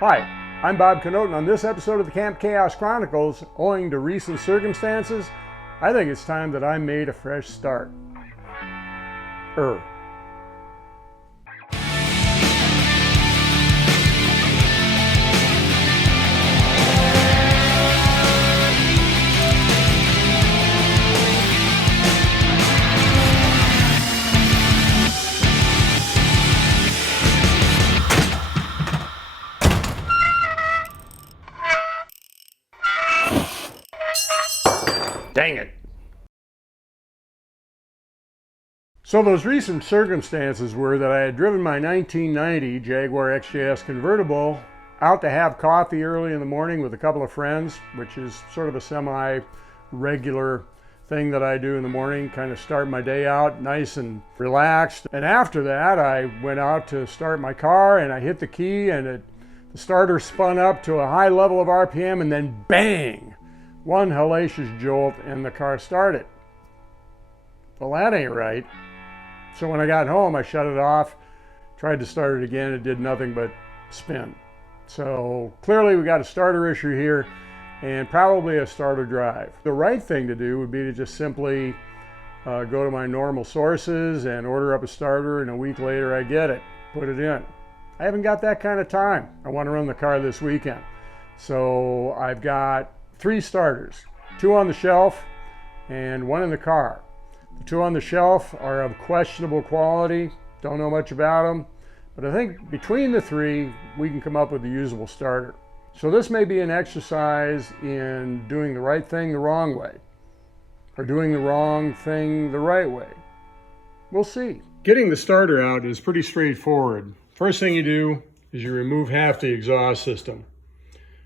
Hi, I'm Bob Knoten. On this episode of the Camp Chaos Chronicles, owing to recent circumstances, I think it's time that I made a fresh start. Dang it. So those recent circumstances were that I had driven my 1990 Jaguar XJS convertible out to have coffee early in the morning with a couple of friends, which is sort of a semi-regular thing that I do in the morning, kind of start my day out nice and relaxed. And after that, I went out to start my car and I hit the key and the starter spun up to a high level of RPM and then bang! One hellacious jolt and the car started. Well, that ain't right. So when I got home, I shut it off, tried to start it again. It did nothing but spin. So clearly we got a starter issue here and probably a starter drive. The right thing to do would be to just simply go to my normal sources and order up a starter, and a week later I get it, put it in. I haven't got that kind of time. I want to run the car this weekend. So I've got 3 starters, 2 on the shelf and 1 in the car. The 2 on the shelf are of questionable quality, don't know much about them, but I think between the 3 we can come up with a usable starter. So this may be an exercise in doing the right thing the wrong way, or doing the wrong thing the right way. We'll see. Getting the starter out is pretty straightforward. First thing you do is you remove half the exhaust system,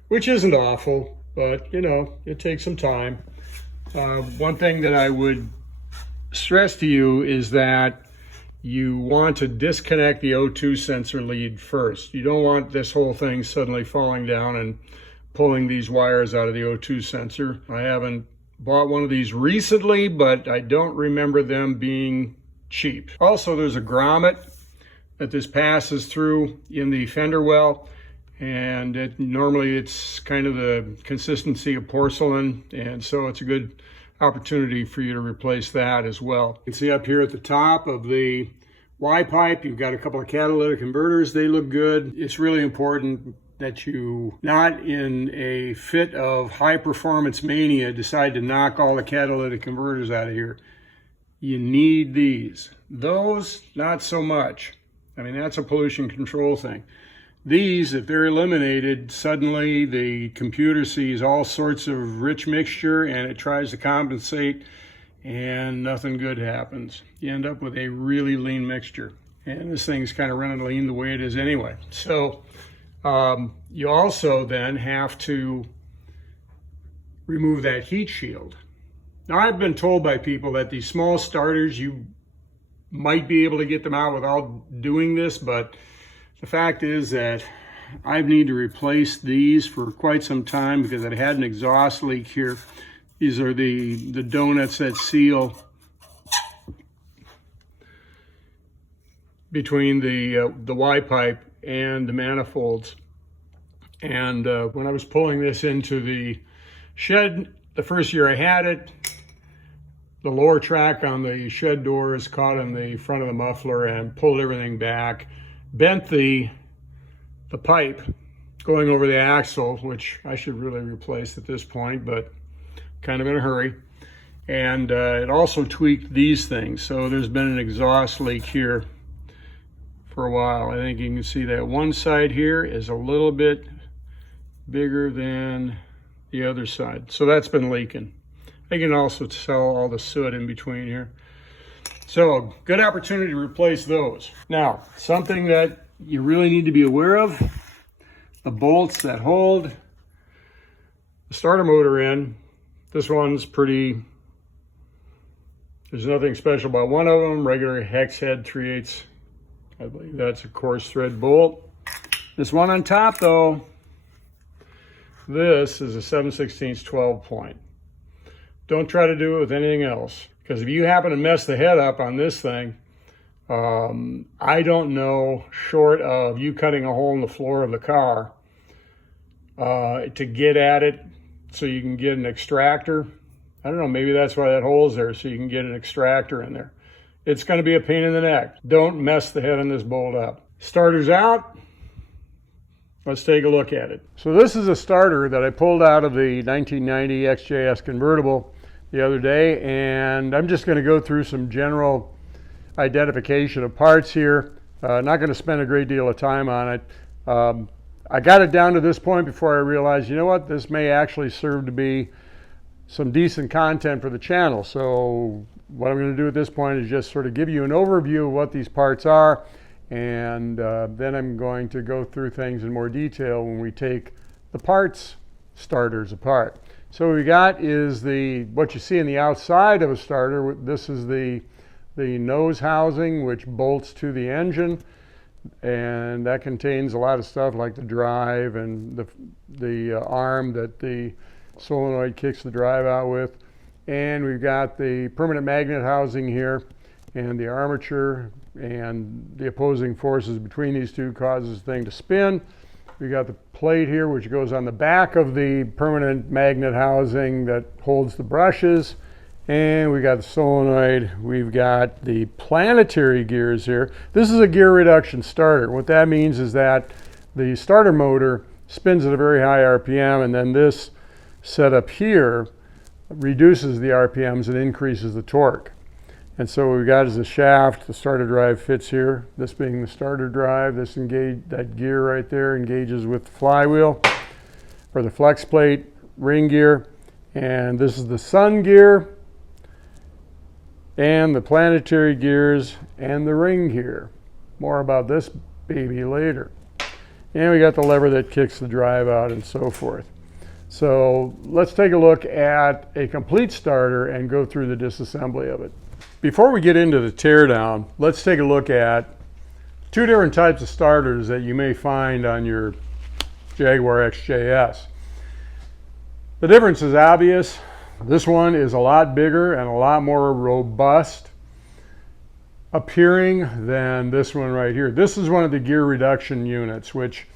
which isn't awful, but you know, it takes some time. One thing that I would stress to you is that you want to disconnect the O2 sensor lead first. You don't want this whole thing suddenly falling down and pulling these wires out of the O2 sensor. I haven't bought one of these recently, but I don't remember them being cheap. Also, there's a grommet that this passes through in the fender well, and normally it's kind of the consistency of porcelain, and so it's a good opportunity for you to replace that as well. You can see up here at the top of the Y pipe, you've got a couple of catalytic converters. They look good. It's really important that you, not in a fit of high performance mania, decide to knock all the catalytic converters out of here. You need these. Those, not so much. I mean, that's a pollution control thing. These, if they're eliminated, suddenly the computer sees all sorts of rich mixture and it tries to compensate, and nothing good happens. You end up with a really lean mixture. And this thing's kind of running lean the way it is anyway. So you also then have to remove that heat shield. Now, I've been told by people that these small starters, you might be able to get them out without doing this, but the fact is that I need to replace these for quite some time because I had an exhaust leak here. These are the donuts that seal between the Y pipe and the manifolds. And when I was pulling this into the shed, the first year I had it, the lower track on the shed door is caught in the front of the muffler and pulled everything back. Bent the pipe going over the axle, which I should really replace at this point, but kind of in a hurry. And it also tweaked these things. So there's been an exhaust leak here for a while. I think you can see that one side here is a little bit bigger than the other side. So that's been leaking. I can also tell all the soot in between here. So, good opportunity to replace those. Now, something that you really need to be aware of, the bolts that hold the starter motor in. This one's pretty, there's nothing special about one of them, regular hex head 3/8. I believe that's a coarse thread bolt. This one on top though, this is a 7/16 12 point. Don't try to do it with anything else, because if you happen to mess the head up on this thing, I don't know, short of you cutting a hole in the floor of the car, to get at it so you can get an extractor. I don't know, maybe that's why that hole's there, so you can get an extractor in there. It's going to be a pain in the neck. Don't mess the head on this bolt up. Starter's out. Let's take a look at it. So this is a starter that I pulled out of the 1990 XJS convertible the other day, and I'm just going to go through some general identification of parts here. Not going to spend a great deal of time on it. I got it down to this point before I realized, you know what, this may actually serve to be some decent content for the channel. So what I'm going to do at this point is just sort of give you an overview of what these parts are, and then I'm going to go through things in more detail when we take the parts starters apart. So what we got is what you see in the outside of a starter. This is the nose housing, which bolts to the engine, and that contains a lot of stuff like the drive and the arm that the solenoid kicks the drive out with. And we've got the permanent magnet housing here, and the armature, and the opposing forces between these two causes the thing to spin. We got the plate here, which goes on the back of the permanent magnet housing that holds the brushes. And we got the solenoid. We've got the planetary gears here. This is a gear reduction starter. What that means is that the starter motor spins at a very high RPM, and then this setup here reduces the RPMs and increases the torque. And so what we've got is a shaft. The starter drive fits here. This being the starter drive. That gear right there engages with the flywheel, or the flex plate ring gear. And this is the sun gear, and the planetary gears, and the ring gear. More about this baby later. And we got the lever that kicks the drive out and so forth. So let's take a look at a complete starter and go through the disassembly of it. Before we get into the teardown, let's take a look at two different types of starters that you may find on your Jaguar XJS. The difference is obvious. This one is a lot bigger and a lot more robust appearing than this one right here. This is one of the gear reduction units, which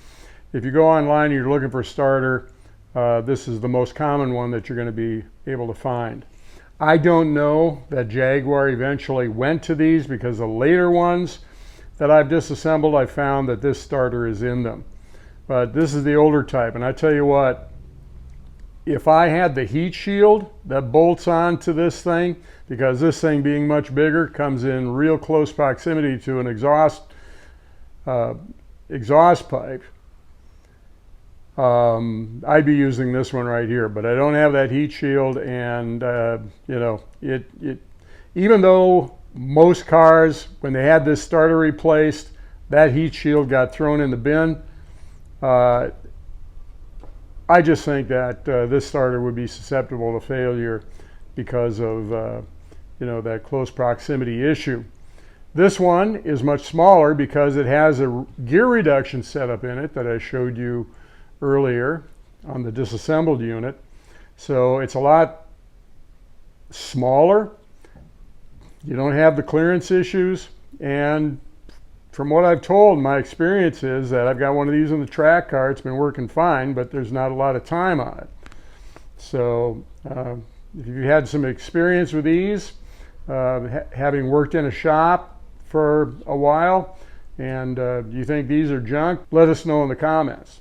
if you go online and you're looking for a starter, this is the most common one that you're going to be able to find. I don't know that Jaguar eventually went to these, because the later ones that I've disassembled, I found that this starter is in them. But this is the older type, and I tell you what, if I had the heat shield that bolts onto this thing, because this thing being much bigger comes in real close proximity to an exhaust pipe, I'd be using this one right here. But I don't have that heat shield, and you know, even though most cars, when they had this starter replaced, that heat shield got thrown in the bin, I just think that this starter would be susceptible to failure because of you know, that close proximity issue. This one is much smaller because it has a gear reduction setup in it that I showed you earlier on the disassembled unit. So it's a lot smaller. You don't have the clearance issues, and from what I've told, my experience is that I've got one of these in the track car. It's been working fine, but there's not a lot of time on it. So if you've had some experience with these, having worked in a shop for a while, and you think these are junk, let us know in the comments.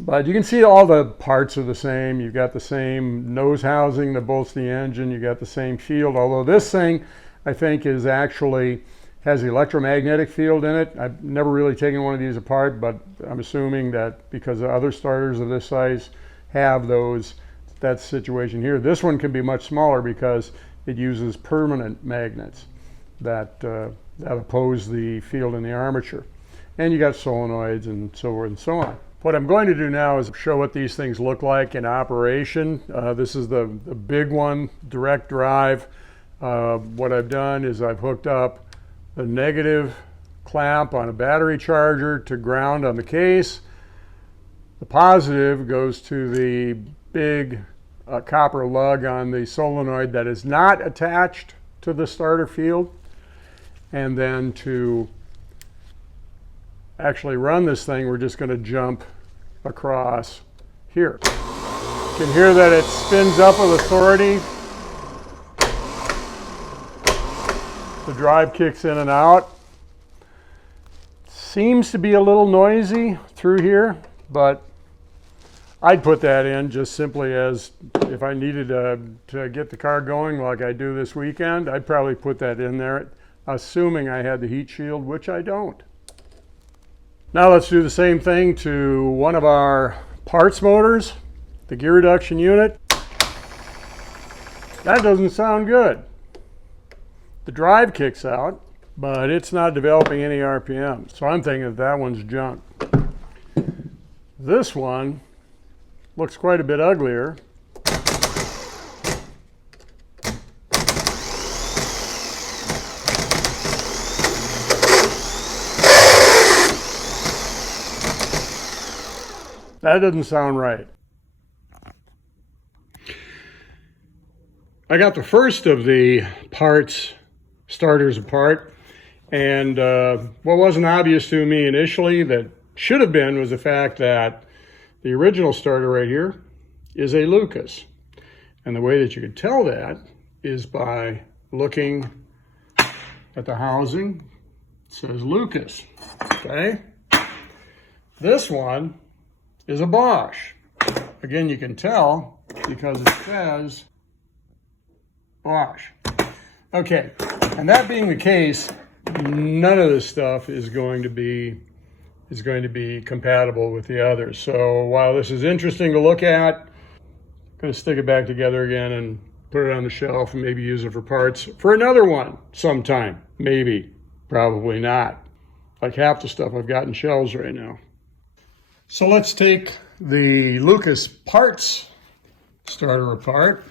But you can see all the parts are the same. You've got the same nose housing that bolts the engine. You've got the same field, although this thing, I think, is actually has the electromagnetic field in it. I've never really taken one of these apart, but I'm assuming that because the other starters of this size have those, that's the situation here. This one can be much smaller because it uses permanent magnets that oppose the field in the armature. And you got solenoids and so forth and so on. What I'm going to do now is show what these things look like in operation. This is the big one, direct drive. What I've done is I've hooked up a negative clamp on a battery charger to ground on the case. The positive goes to the big copper lug on the solenoid that is not attached to the starter field. And then to actually run this thing, we're just going to jump across here. You can hear that it spins up with authority. The drive kicks in and out. Seems to be a little noisy through here, but I'd put that in just simply as if I needed to get the car going like I do this weekend. I'd probably put that in there, assuming I had the heat shield, which I don't. Now let's do the same thing to one of our parts motors, the gear reduction unit. That doesn't sound good. The drive kicks out, but it's not developing any RPM. So I'm thinking that one's junk. This one looks quite a bit uglier. That doesn't sound right. I got the first of the parts starters apart, and what wasn't obvious to me initially that should have been was the fact that the original starter right here is a Lucas. And the way that you can tell that is by looking at the housing. It says Lucas, okay? This one is a Bosch. Again, you can tell because it says Bosch. Okay, and that being the case, none of this stuff is going to be compatible with the others. So while this is interesting to look at, I'm going to stick it back together again and put it on the shelf and maybe use it for parts for another one sometime. Maybe, probably not. Like half the stuff I've got in shelves right now. So let's take the Lucas parts starter apart.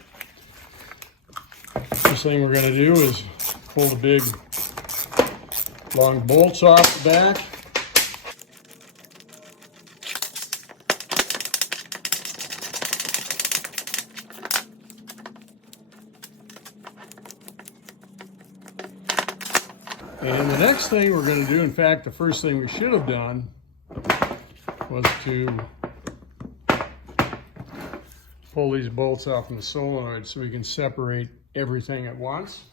First thing we're going to do is pull the big long bolts off the back. And the next thing we're going to do, in fact, the first thing we should have done was to pull these bolts off from the solenoid so we can separate everything at once.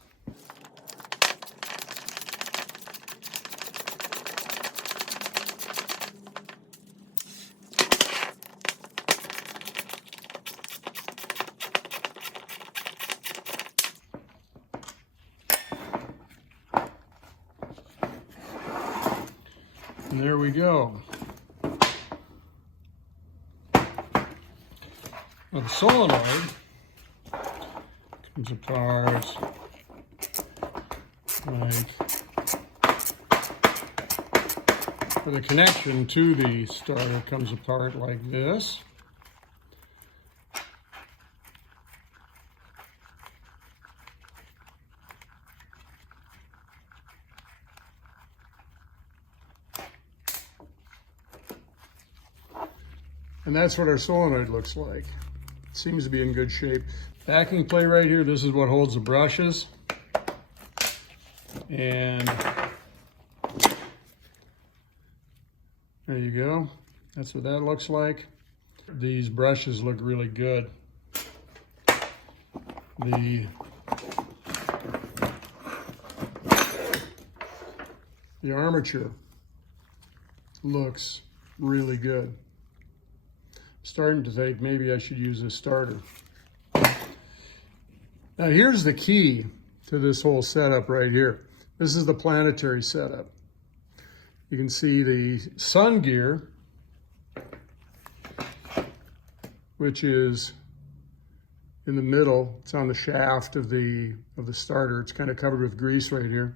And there we go. Now the solenoid comes apart like, or the connection to the starter comes apart like this. And that's what our solenoid looks like. It seems to be in good shape. Backing plate right here, this is what holds the brushes. And there you go. That's what that looks like. These brushes look really good. The armature looks really good. Starting to think maybe I should use this starter. Now here's the key to this whole setup right here. This is the planetary setup. You can see the sun gear, which is in the middle. It's on the shaft of the starter. It's kind of covered with grease right here.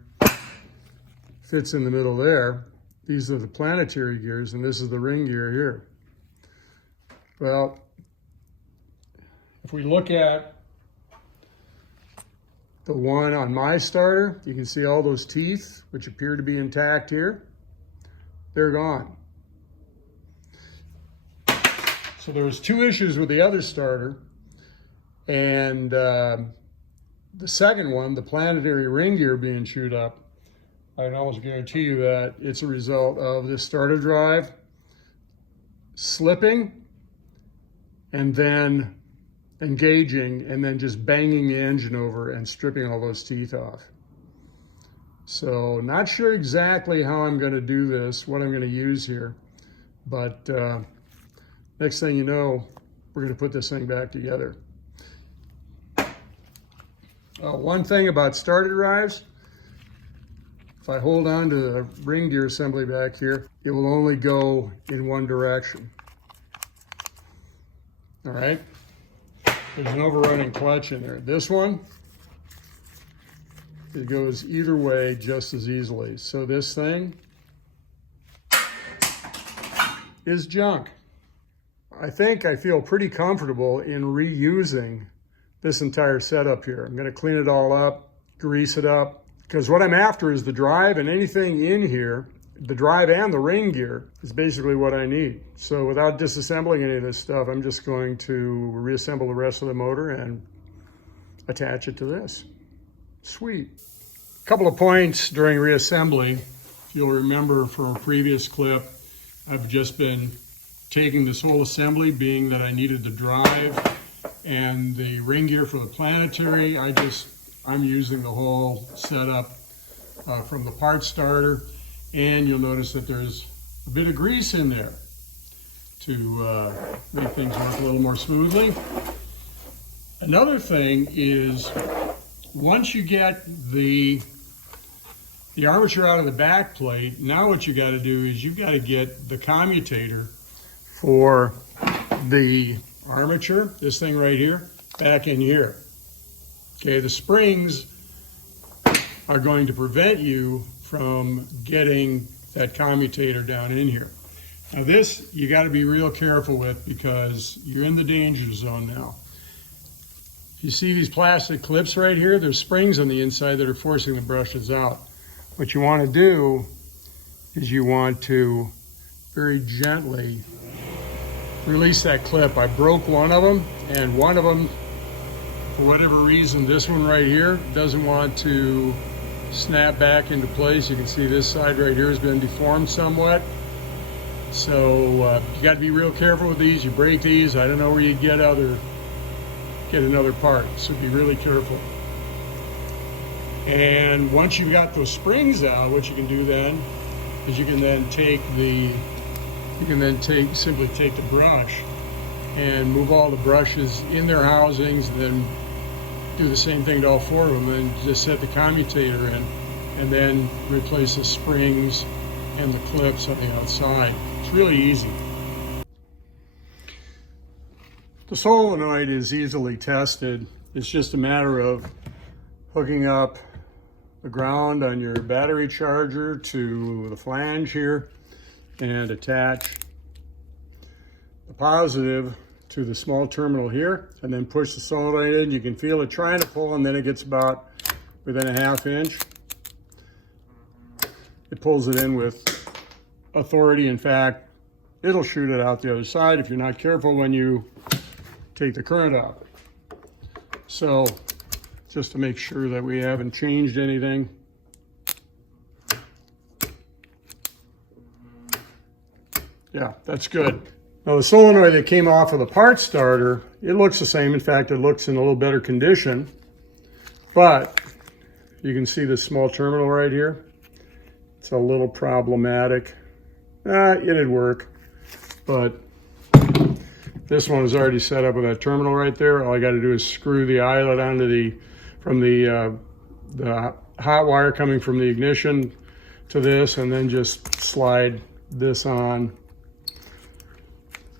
Fits in the middle there. These are the planetary gears, and this is the ring gear here. Well, if we look at the one on my starter, you can see all those teeth, which appear to be intact here. They're gone. So there was two issues with the other starter. And the second one, the planetary ring gear being chewed up, I can almost guarantee you that it's a result of this starter drive slipping and then engaging, and then just banging the engine over and stripping all those teeth off. So not sure exactly how I'm going to do this, what I'm going to use here, but next thing you know, we're going to put this thing back together. One thing about starter drives, if I hold on to the ring gear assembly back here, it will only go in one direction. All right, there's an overrunning clutch in there. This one, it goes either way just as easily. So this thing is junk. I think I feel pretty comfortable in reusing this entire setup here. I'm going to clean it all up, grease it up, because what I'm after is the drive, and anything in here, the drive and the ring gear, is basically what I need. So without disassembling any of this stuff, I'm just going to reassemble the rest of the motor and attach it to this. Sweet. A couple of points during reassembly. If you'll remember from a previous clip, I've just been taking this whole assembly, being that I needed the drive and the ring gear for the planetary. I'm using the whole setup from the part starter, and you'll notice that there's a bit of grease in there to make things work a little more smoothly. Another thing is, once you get the armature out of the back plate, now what you got to do is you've got to get the commutator for the armature, this thing right here, back in here. Okay, the springs are going to prevent you from getting that commutator down in here. Now this, you got to be real careful with, because you're in the danger zone now. You see these plastic clips right here? There's springs on the inside that are forcing the brushes out. What you want to do is you want to very gently release that clip. I broke one of them, and one of them, for whatever reason, this one right here doesn't want to snap back into place. You can see this side right here has been deformed somewhat. So you got to be real careful with these. You break these, I don't know where you get another part, so be really careful. And once you've got those springs out, what you can do then is you can then simply take the brush and move all the brushes in their housings, and then do the same thing to all four of them, and just set the commutator in, and then replace the springs and the clips on the outside. It's really easy. The solenoid is easily tested. It's just a matter of hooking up the ground on your battery charger to the flange here and attach the positive to the small terminal here, and then push the solenoid in. You can feel it trying to pull, and then it gets about within a ½ inch. It pulls it in with authority. In fact, it'll shoot it out the other side if you're not careful when you take the current out. So just to make sure that we haven't changed anything. Yeah, that's good. Now the solenoid that came off of the part starter, it looks the same. In fact, it looks in a little better condition, but you can see this small terminal right here. It's a little problematic. It'd work, but this one is already set up with that terminal right there. All I got to do is screw the eyelet onto from the hot wire coming from the ignition to this, and then just slide this on,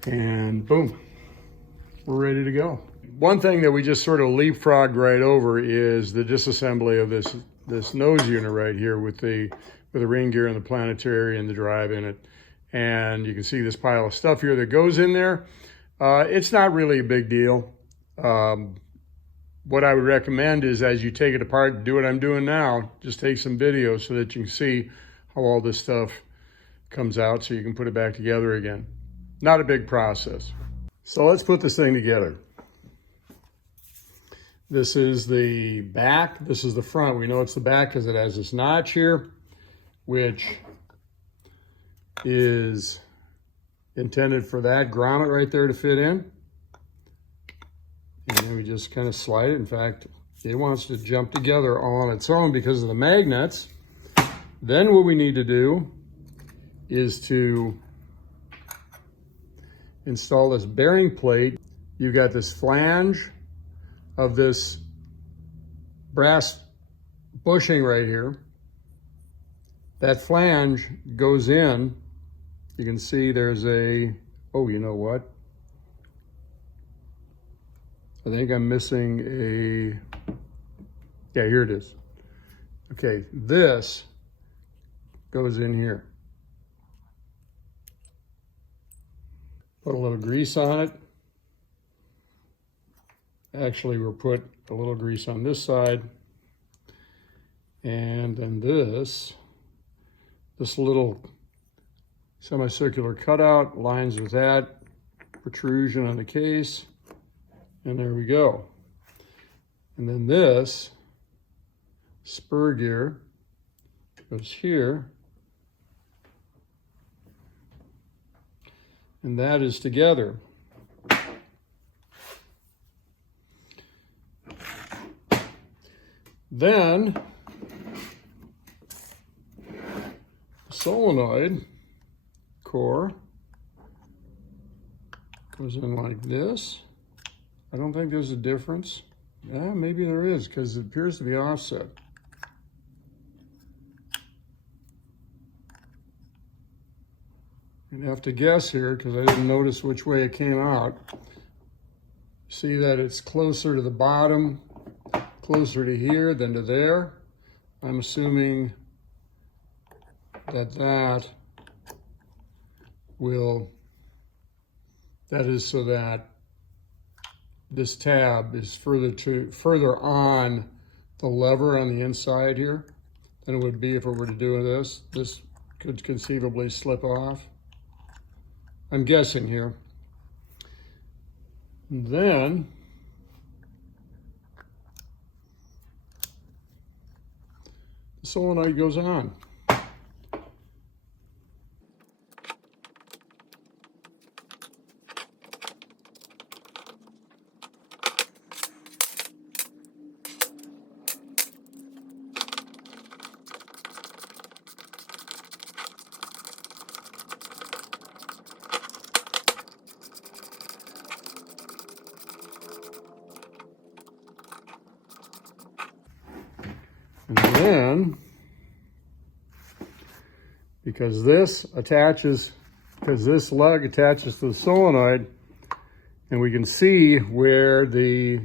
and boom, we're ready to go. One thing that we just sort of leapfrogged right over is the disassembly of this nose unit right here with the ring gear and the planetary and the drive in it. And you can see this pile of stuff here that goes in there. It's not really a big deal. What I would recommend is, as you take it apart, do what I'm doing now, just take some video so that you can see how all this stuff comes out, so you can put it back together again. Not a big process. So let's put this thing together. This is the back, this is the front. We know it's the back because it has this notch here, which is intended for that grommet right there to fit in. And then we just kind of slide it. In fact, it wants to jump together all on its own because of the magnets. Then what we need to do is to install this bearing plate. You've got this flange of this brass bushing right here. That flange goes in. You can see there's a, oh, you know what? I think I'm missing a, yeah, here it is. Okay, this goes in here. Put a little grease on it. Actually, we'll put a little grease on this side. And then this little semicircular cutout lines with that protrusion on the case. And there we go. And then this spur gear goes here. And that is together. Then the solenoid core goes in like this. I don't think there's a difference. Yeah, maybe there is, because it appears to be offset. You'd have to guess here, because I didn't notice which way it came out. See that it's closer to the bottom, closer to here than to there. I'm assuming that that is so that this tab is further on the lever on the inside here than it would be if it were to do this. This could conceivably slip off. I'm guessing here. And then the solenoid goes on. And then, because this lug attaches to the solenoid, and we can see where the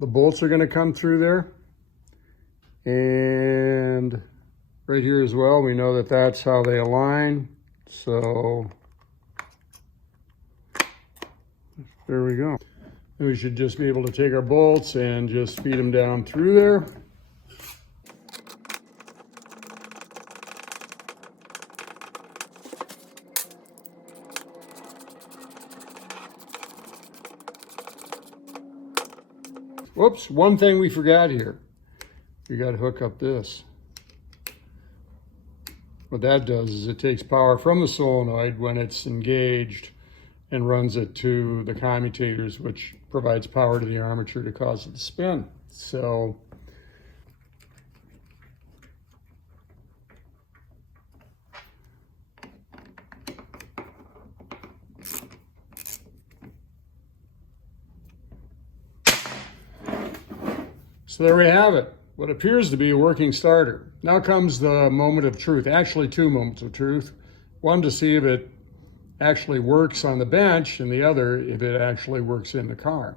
bolts are going to come through there, and right here as well, we know that that's how they align. So there we go. And we should just be able to take our bolts and just feed them down through there. Whoops, one thing we forgot here. We got to hook up this. What that does is it takes power from the solenoid when it's engaged and runs it to the commutators, which provides power to the armature to cause it to spin. So there we have it, what appears to be a working starter. Now comes the moment of truth, actually two moments of truth. One to see if it actually works on the bench, and the other if it actually works in the car.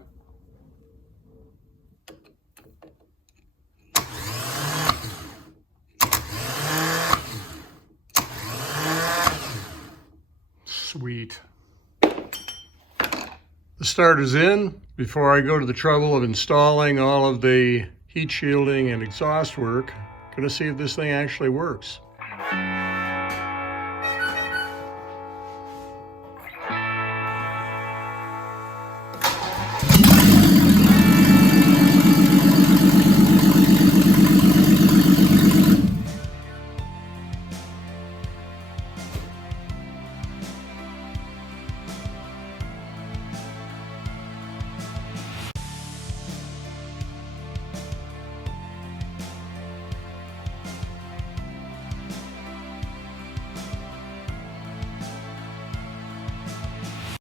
Sweet. The starter's in. Before I go to the trouble of installing all of the heat shielding and exhaust work, I'm gonna see if this thing actually works.